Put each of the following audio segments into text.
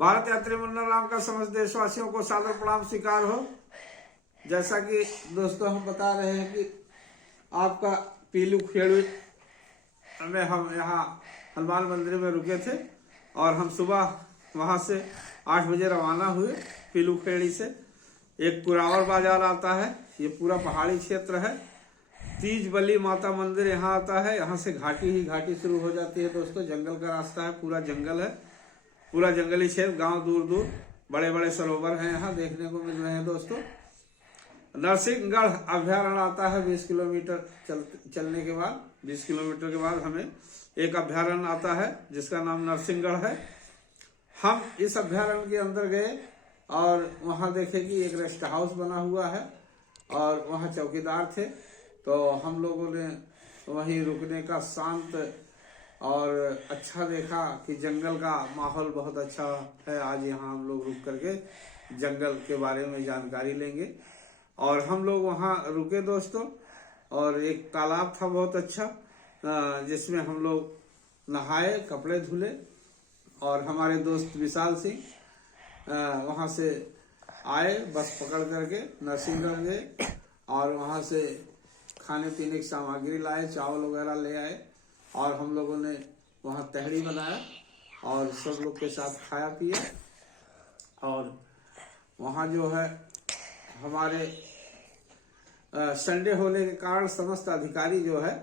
भारत यात्री मुन्ना राम का समस्त देशवासियों को सादर प्रणाम स्वीकार हो। जैसा कि दोस्तों हम बता रहे हैं कि आपका पीलू खेड़ी में हम यहाँ हनुमान मंदिर में रुके थे और हम सुबह वहाँ से 8 बजे रवाना हुए। पीलू खेड़ी से एक कुरावर बाजार आता है, ये पूरा पहाड़ी क्षेत्र है। तीज बली माता मंदिर यहाँ आता है, यहाँ से घाटी ही घाटी शुरू हो जाती है दोस्तों। जंगल का रास्ता है, पूरा जंगल है, पूरा जंगली क्षेत्र, गांव दूर दूर, बड़े बड़े सरोवर हैं यहाँ देखने को मिल रहे हैं दोस्तों। नरसिंहगढ़ अभ्यारण्य आता है 20 किलोमीटर चलने के बाद। 20 किलोमीटर के बाद हमें एक अभ्यारण्य आता है जिसका नाम नरसिंहगढ़ है। हम इस अभ्यारण्य के अंदर गए और वहाँ देखे कि एक रेस्ट हाउस बना हुआ है और वहाँ चौकीदार थे, तो हम लोगों ने वहीं रुकने का शांत और अच्छा देखा कि जंगल का माहौल बहुत अच्छा है। आज यहाँ हम लोग रुक करके जंगल के बारे में जानकारी लेंगे। और हम लोग वहाँ रुके दोस्तों, और एक तालाब था बहुत अच्छा जिसमें हम लोग नहाए, कपड़े धुले, और हमारे दोस्त विशाल सिंह वहाँ से आए बस पकड़ करके नरसिंहगढ़ गए और वहाँ से खाने पीने की सामग्री लाए, चावल वगैरह ले आए और हम लोगों ने वहाँ तहरी बनाया और सब लोग के साथ खाया पिया। और वहाँ जो है हमारे संडे होने के कारण समस्त अधिकारी जो है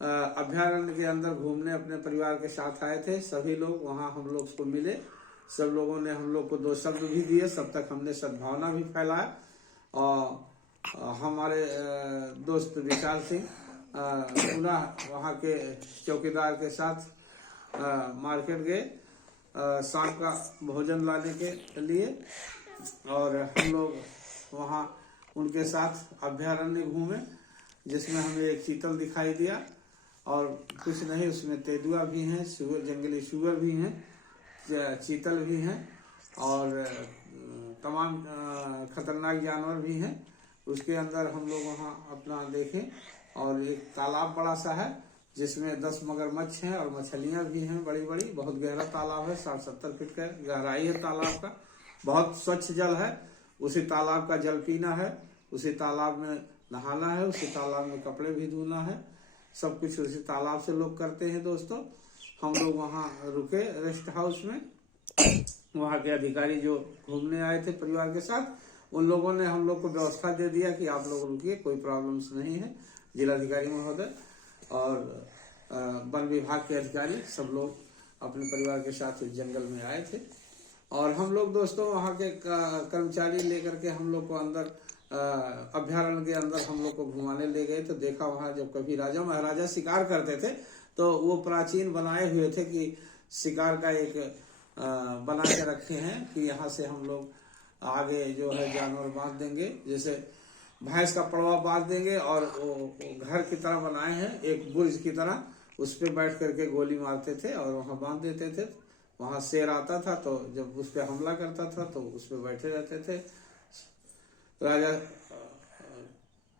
अभ्यारण्य के अंदर घूमने अपने परिवार के साथ आए थे। सभी लोग वहाँ हम लोग को मिले, सब लोगों ने हम लोग को 2 शब्द भी दिए, सब तक हमने सद्भावना भी फैलाया। और हमारे दोस्त विशाल सिंह पुनः वहाँ के चौकीदार के साथ मार्केट गए शाम का भोजन लाने के लिए, और हम लोग वहाँ उनके साथ अभ्यारण्य घूमे जिसमें हमें एक चीतल दिखाई दिया और कुछ नहीं, उसमें तेंदुआ भी हैं, सुअर, जंगली सुअर भी हैं, चीतल भी हैं और तमाम खतरनाक जानवर भी हैं। उसके अंदर हम लोग वहाँ अपना देखें और एक तालाब बड़ा सा है जिसमें 10 मगरमच्छ हैं और मछलियाँ भी हैं बड़ी बड़ी। बहुत गहरा तालाब है, 60-70 फीट का गहराई है तालाब का, बहुत स्वच्छ जल है। उसी तालाब का जल पीना है, उसी तालाब में नहाना है, उसी तालाब में कपड़े भी धोना है, सब कुछ उसी तालाब से लोग करते हैं दोस्तों। हम लोग वहाँ रुके रेस्ट हाउस में। वहाँ के अधिकारी जो घूमने आए थे परिवार के साथ, उन लोगों ने हम लोग को व्यवस्था दे दिया कि आप लोग रुकिए, कोई प्रॉब्लम्स नहीं है। जिलाधिकारी महोदय और वन विभाग के अधिकारी सब लोग अपने परिवार के साथ उस जंगल में आए थे। और हम लोग दोस्तों वहाँ के कर्मचारी लेकर के हम लोग को अंदर अभ्यारण्य के अंदर हम लोग को घुमाने ले गए। तो देखा वहाँ जब कभी राजा महाराजा शिकार करते थे तो वो प्राचीन बनाए हुए थे कि शिकार का एक बना के रखे हैं कि यहाँ से हम लोग आगे जो है जानवर बांध देंगे, जैसे भैंस का पड़वा बांध देंगे और वो घर की तरह बनाए हैं एक बुर्ज की तरह, उस पर बैठ करके गोली मारते थे और वहाँ बांध देते थे। वहाँ शेर आता था तो जब उस पर हमला करता था तो उस पर बैठे रहते थे राजा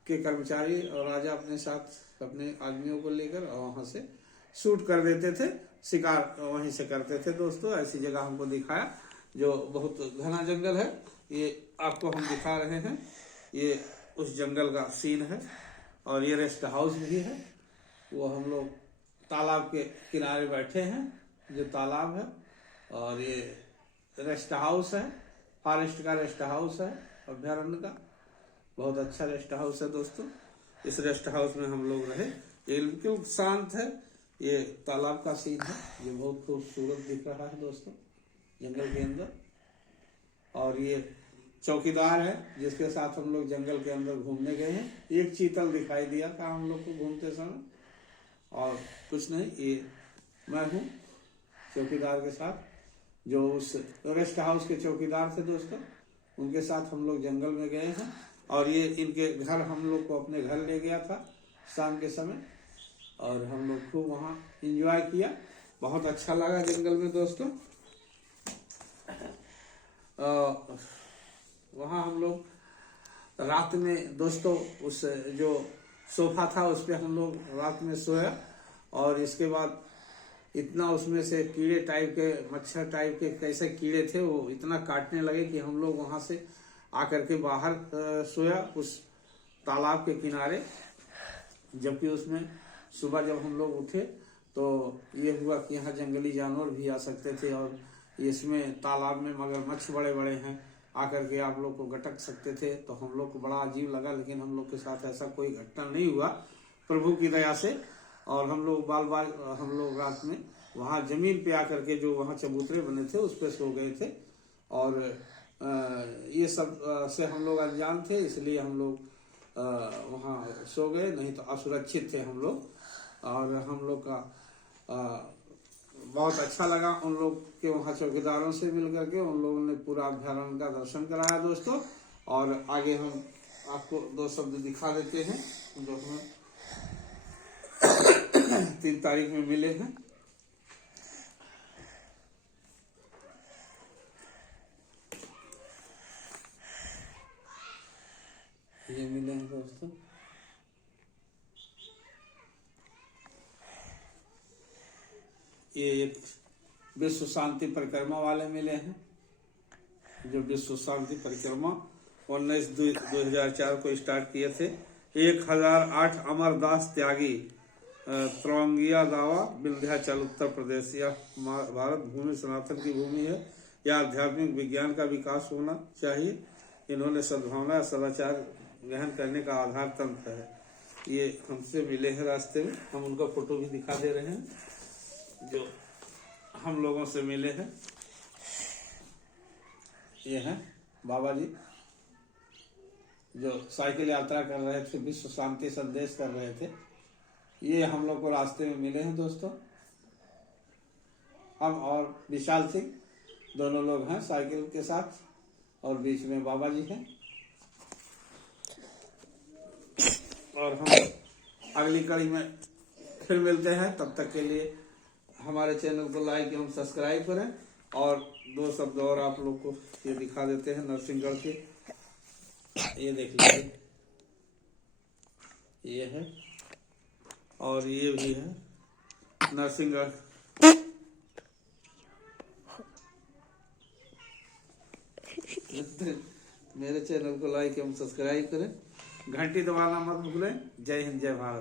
के कर्मचारी, और राजा अपने साथ अपने आदमियों को लेकर और वहाँ से शूट कर देते थे, शिकार वहीं से करते थे दोस्तों। ऐसी जगह हमको दिखाया जो बहुत घना जंगल है, ये आपको हम दिखा रहे हैं। ये उस जंगल का सीन है और ये रेस्ट हाउस भी है। वो हम लोग तालाब के किनारे बैठे हैं, जो तालाब है, और ये रेस्ट हाउस है, फॉरेस्ट का रेस्ट हाउस है अभ्यारण्य का। बहुत अच्छा रेस्ट हाउस है दोस्तों। इस रेस्ट हाउस में हम लोग रहे, ये बिल्कुल शांत है। ये तालाब का सीन है, ये बहुत खूबसूरत दिख रहा है दोस्तों जंगल के अंदर। और ये चौकीदार है जिसके साथ हम लोग जंगल के अंदर घूमने गए हैं। एक चीतल दिखाई दिया था हम लोग को घूमते समय, और कुछ नहीं। ये मैं हूँ चौकीदार के साथ, जो उस रेस्ट हाउस के चौकीदार थे दोस्तों, उनके साथ हम लोग जंगल में गए हैं। और ये इनके घर हम लोग को अपने घर ले गया था शाम के समय, और हम लोग खूब वहाँ एंजॉय किया। बहुत अच्छा लगा जंगल में दोस्तों। वहाँ हम लोग रात में दोस्तों उस जो सोफा था उस पर हम लोग रात में सोया, और इसके बाद इतना उसमें से कीड़े टाइप के, मच्छर टाइप के कैसे कीड़े थे, वो इतना काटने लगे कि हम लोग वहां से आकर के बाहर सोया उस तालाब के किनारे। जबकि उसमें सुबह जब हम लोग उठे तो ये हुआ कि यहाँ जंगली जानवर भी आ सकते थे और इसमें तालाब में मगरमच्छ बड़े बड़े हैं, आकर के आप लोग को गटक सकते थे। तो हम लोग को बड़ा अजीब लगा, लेकिन हम लोग के साथ ऐसा कोई घटना नहीं हुआ प्रभु की दया से। और हम लोग हम लोग रात में वहाँ जमीन पे आकर के जो वहाँ चबूतरे बने थे उस पे सो गए थे। और ये सब से हम लोग अनजान थे, इसलिए हम लोग वहाँ सो गए, नहीं तो असुरक्षित थे हम लोग। और हम लोग का बहुत अच्छा लगा उन लोग के वहाँ चौकीदारों से मिल करके। उन लोगों ने पूरा अभ्यारण्य का दर्शन कराया दोस्तों। और आगे हम आपको 2 शब्द दिखा देते हैं जो हमें 3 तारीख में मिले हैं। ये मिले हैं दोस्तों, ये एक विश्व शांति परिक्रमा वाले मिले हैं, जो विश्व शांति परिक्रमा 19/2/2004 को स्टार्ट किए थे। 1008 अमरदास त्यागी, त्रंगिया दावा, विंध्याचल, उत्तर प्रदेश। यह भारत भूमि सनातन की भूमि है। यह आध्यात्मिक विज्ञान का विकास होना चाहिए। इन्होंने सद्भावना सदाचार ग्रहण करने का आधार तंत्र है। ये हमसे मिले हैं रास्ते में, हम उनका फोटो भी दिखा दे रहे हैं जो हम लोगों से मिले हैं। ये हैं बाबा जी जो साइकिल यात्रा कर रहे थे, विश्व शांति संदेश कर रहे थे। ये हम लोग को रास्ते में मिले हैं दोस्तों। हम और विशाल सिंह दोनों लोग हैं साइकिल के साथ, और बीच में बाबा जी हैं। और हम अगली कड़ी में फिर मिलते हैं, तब तक के लिए हमारे चैनल को लाइक एवं सब्सक्राइब करें। और 2 शब्द और आप लोग को ये दिखा देते हैं नरसिंहगढ़ के। ये देख लीजिए, ये है और ये भी है नरसिंहगढ़। मेरे चैनल को लाइक एवं सब्सक्राइब करें, घंटी दबाना मत भूलें। जय हिंद, जय भारत।